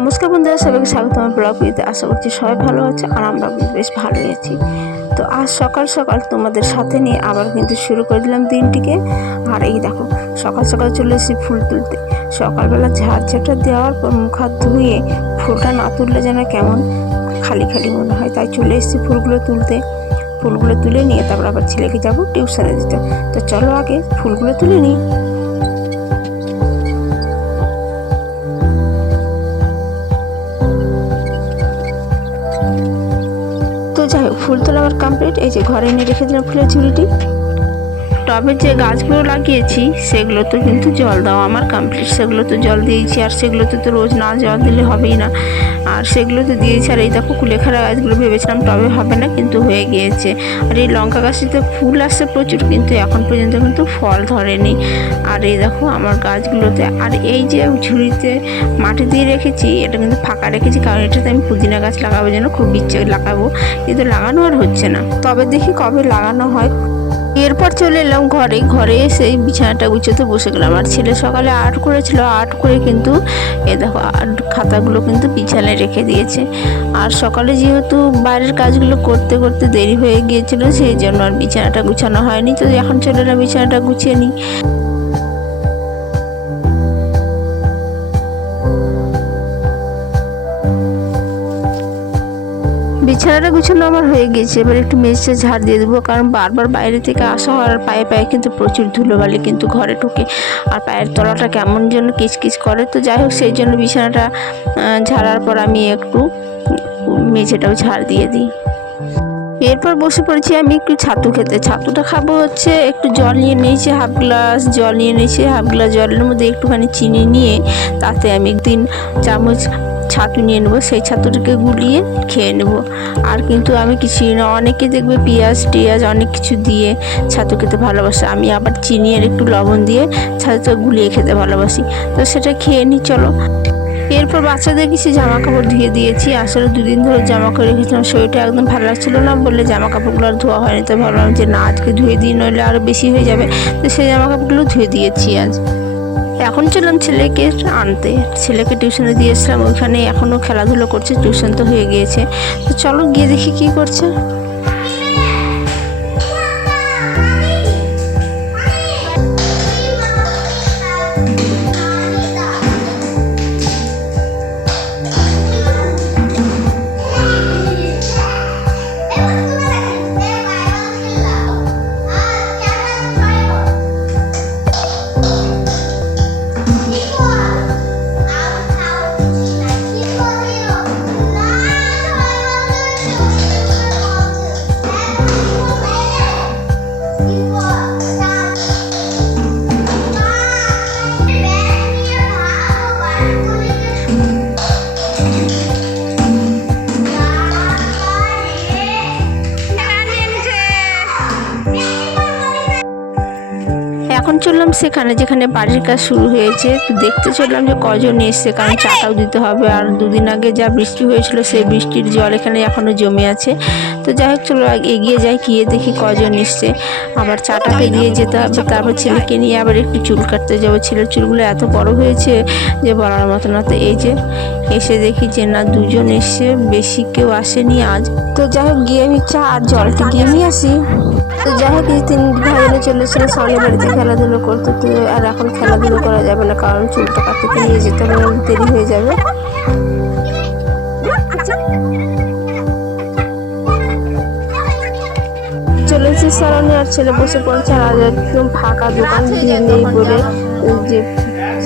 নমস্কার বন্ধুরা, সবাইকে স্বাগত আমার ব্লগ ভিডিওতে। আশা করছি সবাই ভালো আছে আর আমরা বেশ ভালোই আছি। তো আজ সকাল সকাল তোমাদের সাথে নিয়ে আবার কিন্তু শুরু করে দিলাম দিনটিকে। আর এই দেখো সকাল সকাল চলে এসেছি ফুল তুলতে। সকালবেলা ঝাড়ঝাঁটা দেওয়ার পর মুখ হাত ধুয়ে ফুলটা না তুললে যেন কেমন খালি খালি মনে হয়, তাই চলে এসেছি ফুলগুলো তুলতে। ফুলগুলো তুলে নিয়ে তারপর আবার ছেলেকে যাবো টিউশনে দিতে। তো চলো আগে ফুলগুলো তুলে নিই। তো যাই হোক, ফুল তোলা আমার কমপ্লিট। এই যে ঘরে এনে রেখে দিলাম ফুলের ঝুড়িটি। টবের যে গাছগুলো লাগিয়েছি সেগুলো তো কিন্তু জল দেওয়া আমার কমপ্লিট। সেগুলো তো জল দিয়েছি, আর সেগুলোতে তো রোজ না জল দিলে হবেই না। আর সেগুলো তো দিয়েছি। আর এই দেখো কুলেখাড়া গাছগুলো ভেবেছিলাম টবে হবে না, কিন্তু হয়ে গিয়েছে। আর এই লঙ্কা গাছটিতে ফুল আসছে প্রচুর, কিন্তু এখন পর্যন্ত কিন্তু ফল ধরেনি। আর এই দেখো আমার গাছগুলোতে, আর এই যে ঝুড়িতে মাটি দিয়ে রেখেছি এটা কিন্তু ফাঁকা রেখেছি, কারণ এটাতে আমি পুদিনা গাছ লাগাবো, যেন খুব ইচ্ছে লাগাবো, কিন্তু লাগানো আর হচ্ছে না। তবে দেখি কবে লাগানো হয়। এরপর চলে এলাম ঘরে এসে বিছানাটা গুছোতে বসে গেলাম। আর ছেলে সকালে আর্ট করেছিল, আর্ট করে কিন্তু এ দেখো আর্ট খাতাগুলো কিন্তু বিছানায় রেখে দিয়েছে। আর সকালে যেহেতু বাইরের কাজগুলো করতে করতে দেরি হয়ে গিয়েছিল, সেই জন্য আর বিছানাটা গুছানো হয়নি। তো এখন চলে এলাম বিছানাটা গুছিয়ে নিই। বিছানাটা গুছানো আমার হয়ে গেছে। এবার একটু মেঝে ঝাড় দিয়ে দেবো, কারণ বারবার বাইরে থেকে আসা হওয়ার পায়ে পায়ে কিন্তু প্রচুর ধুলোবালি কিন্তু ঘরে ঢুকে, আর পায়ের তলাটা কেমন যেন কিচকিচ করে। তো যাই হোক, সেই জন্য বিছানাটা ঝাড়ার পর আমি একটু মেঝেটাও ঝাড় দিয়ে দিই। এরপর বসে পড়েছি আমি একটু ছাতু খেতে। ছাতুটা খাবো হচ্ছে, একটু জল নিয়ে নিয়েছি, হাফ গ্লাস জল নিয়ে নিয়েছি। হাফ গ্লাস জলের মধ্যে একটুখানি চিনি নিয়ে তাতে আমি 3 চামচ ছাতু নিয়ে নেবো। সেই ছাতুটাকে গুলিয়ে খেয়ে নেব। আর কিন্তু আমি কিছুই না, অনেকে দেখবে পেঁয়াজ টিয়াজ অনেক কিছু দিয়ে ছাতু খেতে ভালোবাসে, আমি আবার চিনি আর একটু লবণ দিয়ে ছাতুটা গুলিয়ে খেতে ভালোবাসি। তো সেটা খেয়ে নিই চলো। এরপর বাচ্চাদের কিছু জামা কাপড় ধুয়ে দিয়েছি। আসলে 2 দিন ধরে জামা কাপড় রেখেছিলাম, শরীরটা একদম ভালো লাগছিল না বলে জামা কাপড়গুলো আর ধোয়া হয়নি। তো ভাবলাম যে না, আজকে ধুয়ে দিই, নইলে আরও বেশি হয়ে যাবে। তো সেই জামা কাপড়গুলো ধুয়ে দিয়েছি আজ। এখন চললাম ছেলেকে আনতে। ছেলেকে টিউশনে দিয়ে এসলাম, ওইখানে এখনও খেলাধুলো করছে, টিউশন তো হয়ে গিয়েছে। তো চলো গিয়ে দেখি কী করছে। এখন চললাম সেখানে যেখানে বাড়ির কাজ শুরু হয়েছে। তো দেখতে চললাম যে কজন এসছে, কারণ চাটাও দিতে হবে। আর 2 দিন আগে যা বৃষ্টি হয়েছিল সেই বৃষ্টির জল এখানে এখনও জমে আছে। তো যাই হোক চলো এগিয়ে যাই, গিয়ে দেখি কজন এসছে। আবার চাটাকে দিয়ে যেতে হবে। তারপর ছেলেকে নিয়ে আবার একটু চুল কাটতে যাবো। ছেলের চুলগুলো এত বড় হয়েছে যে বলার মতো না। তো এই যে এসে দেখি যে না, 2 জন এসছে, বেশি কেউ আসেনি আজ। তো যাই হোক গিয়ে আমি চা আর জলটা গিয়ে নিয়ে আসি। তো যাই হোক 3 ভাই বোনে চলে এসেছিলো সামনের বাড়িতে খেলাধুলো করতে। তো আর এখন খেলাধুলো করা যাবে না, কারণ চুলটা কাটতে নিয়ে যেতে হবে, দেরি হয়ে যাবে। চলে এসেছি সালনে, আর ছেলে বসে পড়েছে। আর একদম ফাঁকা দোকান, ভিড় নেই বলে যে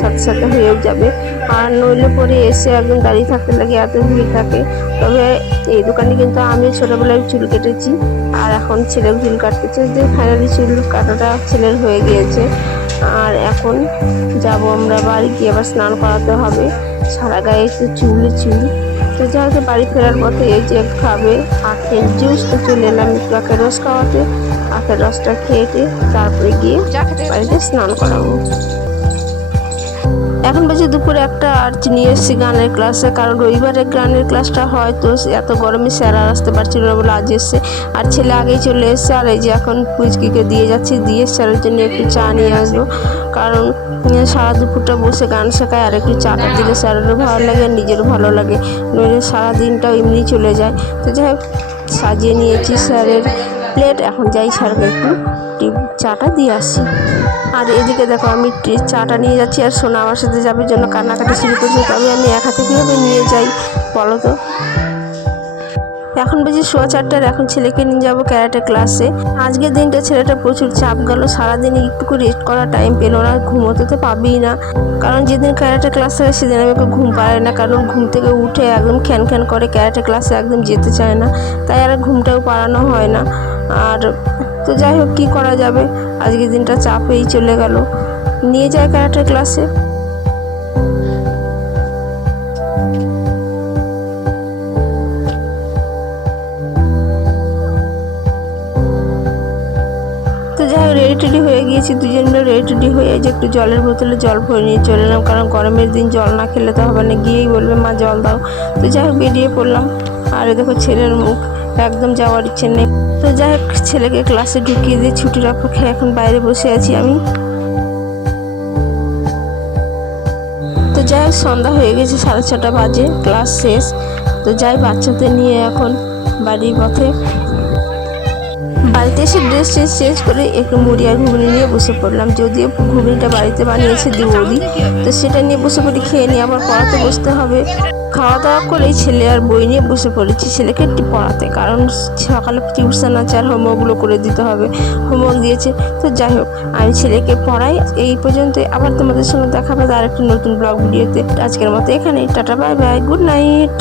সাথে সাথে হয়েও যাবে। আর নইলে পরে এসে একদম দাঁড়িয়ে থাকতে লাগে, এত ভিড় থাকে। তবে এই দোকানে কিন্তু আমি ছোটোবেলায় চুল কেটেছি, আর এখন ছেলেও চুল কাটতেছে। যে ফাইনালি চুল কাটাটা ছেলের হয়ে গিয়েছে। আর এখন যাব আমরা বাড়ি, গিয়ে আবার স্নান করাতে হবে। সারা গায়ে একটু চুল। তো যাই হোক বাড়ি ফেরার পথে এই যে খাবে আখের জুস। তো চলে এলাম একটু আখের রস খাওয়াতে। আখের রসটা খেয়ে তারপরে গিয়ে বাড়িতে স্নান করাবো। এখন বাজে দুপুরে একটা, আর নিয়ে এসেছি গানের ক্লাসে, কারণ রবিবারে গানের ক্লাসটা হয়, তো এত গরমে স্যার আর আসতে পারছিল না বলে আজ এসছে। আর ছেলে আগেই চলে এসছে, আর এই যে এখন পুচকিকে দিয়ে যাচ্ছি, দিয়ে স্যারের জন্য একটু চা নিয়ে আসবো, কারণ সারা দুপুরটা বসে গান শেখায়, আর একটু চাটা দিলে স্যারেরও ভালো লাগে আর নিজেরও ভালো লাগে, নইলে সারা দিনটাও এমনি চলে যায়। তো যাই হোক সাজিয়ে নিয়েছি স্যারের প্লেট, এখন যাই স্যারকে একটু চাটা দিয়ে আসি। আর এদিকে দেখো আমি চাটা নিয়ে যাচ্ছি, আর সোনা আমার সাথে যাবে জন্য কান্নাকাটি শুরু করছে, তবে আমি এক হাতে কীভাবে নিয়ে যাই বলো তো। এখন বেশি 4:15, এখন ছেলেকে নিয়ে যাবো ক্যারাটে ক্লাসে। আজকের দিনটা ছেলেটা প্রচুর চাপ গেল, সারাদিন একটুকু রেস্ট করার টাইম পেলো না, ঘুমোতে তো পাবেই না, কারণ যেদিন ক্যারাটে ক্লাস হয় সেদিন আমি ওকে ঘুম পাড়াই না, কারণ ঘুম থেকে উঠে একদম খ্যান খ্যান করে, ক্যারাটে ক্লাসে একদম যেতে চায় না, তাই আর ঘুমটাও পাড়ানো হয় না। আর তো যাই হোক কী করা যাবে, আজকের দিনটা চাপেই চলে গেল। নিয়ে যায় ক্যারাটে ক্লাসে। তো যাই হোক রেডি টেডি হয়ে গিয়েছি, দুজন মিলে রেডি টেডি হয়ে যে একটু জলের বোতলে জল ভরে নিয়ে চলে এলাম, কারণ গরমের দিন জল না খেলে তো হবে না, গিয়েই বলবে মা জল দাও। তো যাই হোক বেরিয়ে পড়লাম, আর দেখো ছেলের মুখ একদম যাওয়ার ইচ্ছে নেই। তো যাই হোক ছেলেকে ক্লাসে ঢুকিয়ে দিয়ে ছুটির অপেক্ষায় এখন বাইরে বসে আছি আমি। তো যাই হোক সন্ধ্যা হয়ে গেছে, 6:30 বাজে, ক্লাস শেষ। তো যাই বাচ্চাদের নিয়ে এখন বাড়ির পথে। বাড়িতে এসে ড্রেস চেঞ্জ করে একটু মুড়ি আর ঘুগনি নিয়ে বসে পড়লাম, যদিও ঘুগনিটা বাড়িতে বানিয়েছে বৌদি, তো সেটা নিয়ে বসে পড়ি, খেয়ে নিয়ে আবার পড়াতে বসতে হবে। খাওয়া দাওয়া করেই ছেলে আর বই নিয়ে বসে পড়েছি ছেলেকে একটু পড়াতে, কারণ সকালে টিউশন আছে আর হোমওয়ার্কগুলো করে দিতে হবে, হোমওয়ার্ক দিয়েছে। তো যাই হোক আমি ছেলেকে পড়াই এই পর্যন্ত, আবার তোমাদের সঙ্গে দেখা হবে আর একটা নতুন ব্লগ ভিডিওতে। আজকের মতো এখানেই, tata bye bye, good night.